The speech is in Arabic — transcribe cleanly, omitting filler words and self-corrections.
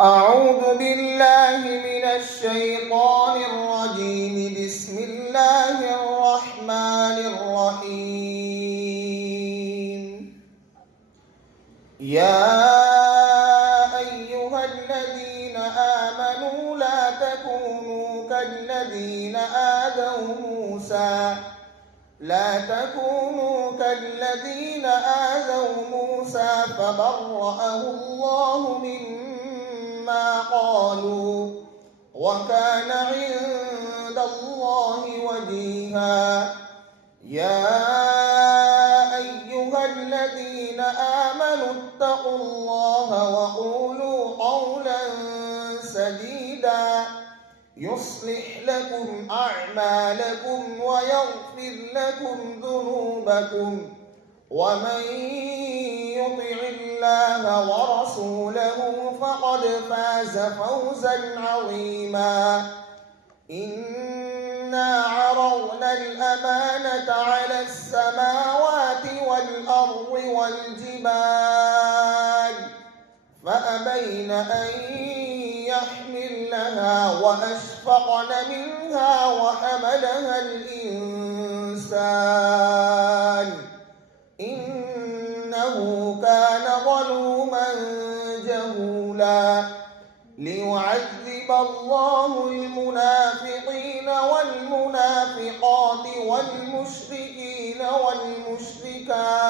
أعوذ بالله من الشيطان الرجيم. بسم الله الرحمن الرحيم. يا أيها الذين آمنوا لا تكونوا كالذين آذوا موسى فبرأه الله مما قالوا وكان عند الله وجيها. يا أيها الذين آمنوا اتقوا الله وقولوا قولا سديدا يصلح لكم أعمالكم ويغفر لكم ذنوبكم، ومن يطع الله ورسوله فقد فاز فوزا عظيما. إنا عرضنا الأمانة على السماوات والأرض والجبال فأبين أن يحملنها وأشفقن منها وحملها الإنسان إنه كان ظلوما جهولا. ليعذب الله المنافقين والمنافقات والمشركين والمشركات